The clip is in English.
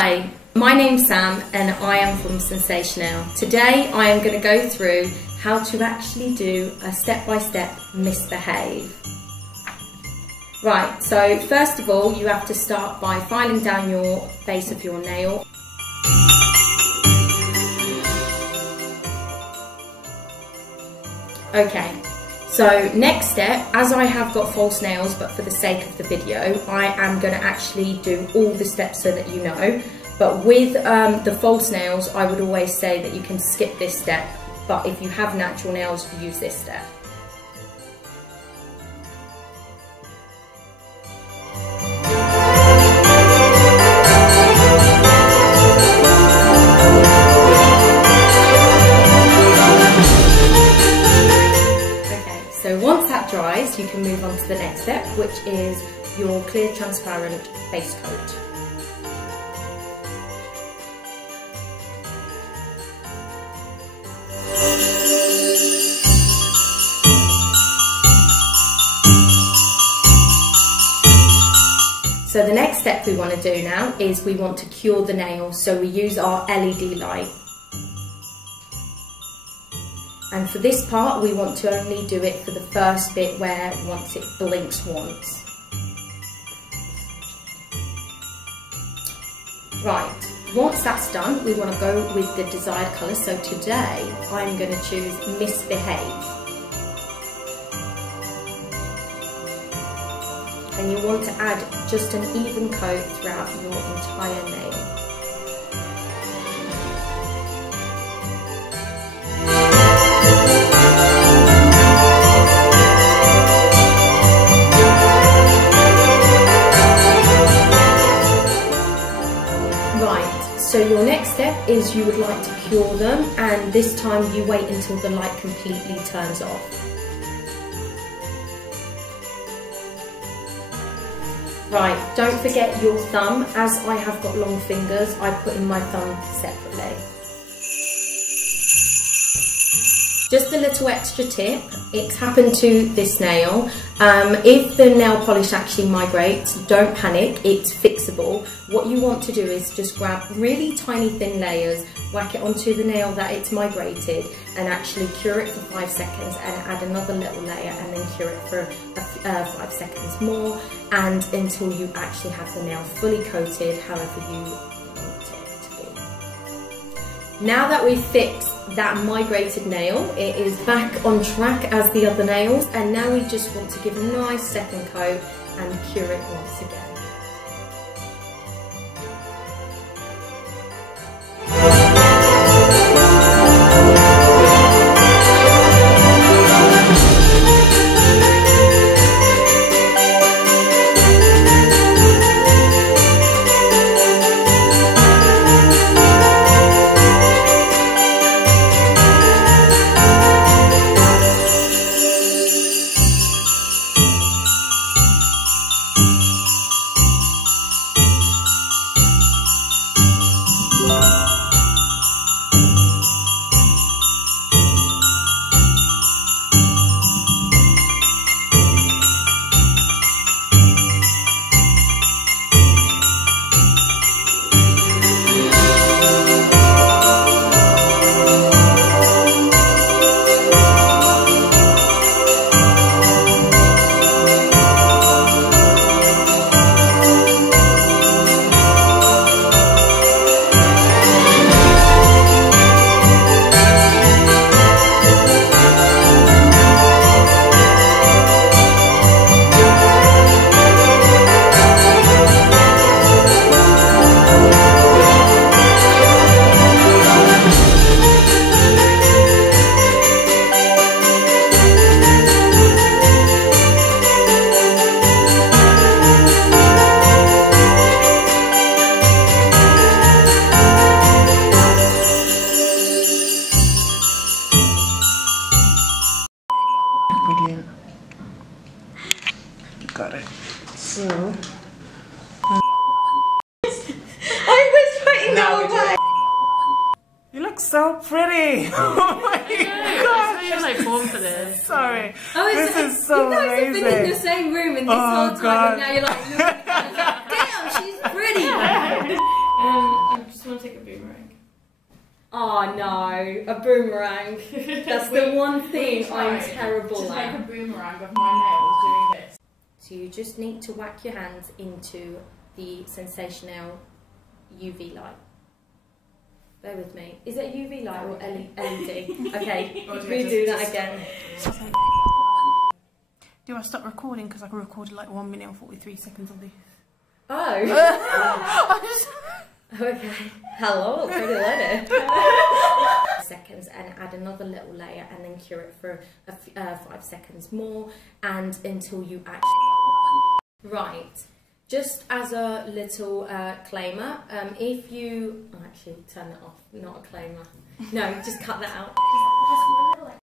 Hi, my name's Sam and I am from SensatioNail. Today I am going to go through how to actually do a step-by-step misbehave. Right, so first of all you have to start by filing down your base of your nail. Okay, so next step, as I have got false nails, but for the sake of the video, I am going to actually do all the steps so that you know. But with the false nails, I would always say that you can skip this step, but if you have natural nails, use this step. So once that dries, you can move on to the next step, which is your clear transparent base coat. So the next step we want to do now is we want to cure the nail, so we use our LED light. And for this part, we want to only do it for the first bit where once it blinks once. Right, once that's done, we want to go with the desired colour. So today, I'm going to choose Misbehave. And you want to add just an even coat throughout your entire nail. So your next step is you would like to cure them, and this time you wait until the light completely turns off. Right, don't forget your thumb. As I have got long fingers, I put in my thumb separately. Just a little extra tip, it's happened to this nail. If the nail polish actually migrates, don't panic, it's fixable. What you want to do is just grab really tiny thin layers, whack it onto the nail that it's migrated, and actually cure it for 5 seconds, and add another little layer and then cure it for 5 seconds more, and until you actually have the nail fully coated however you want it to be. Now that we've fixed that migrated nail, it is back on track as the other nails, and now we just want to give a nice second coat and cure it once again. Brilliant. Got it. So I was putting that away. You look so pretty. Oh my gosh. I'm like born for this. Sorry. Oh, this is so you guys amazing. have been in the same room in this whole time, and now you're like, damn, she's pretty. Oh no, a boomerang. That's the one thing I'm terrible at. Make a boomerang of my nails doing this. So you just need to whack your hands into the SensatioNail UV light. Bear with me. Is it a UV light or LED? Okay, redo that again. Do I stop recording because I can record like 1 minute and 43 seconds of this? Oh. Okay. Hello, pretty lady. Seconds and add another little layer and then cure it for 5 seconds more and until you actually... Right. Just as a little claimer, if you... Oh, actually, turn that off. Not a claimer. No, just cut that out.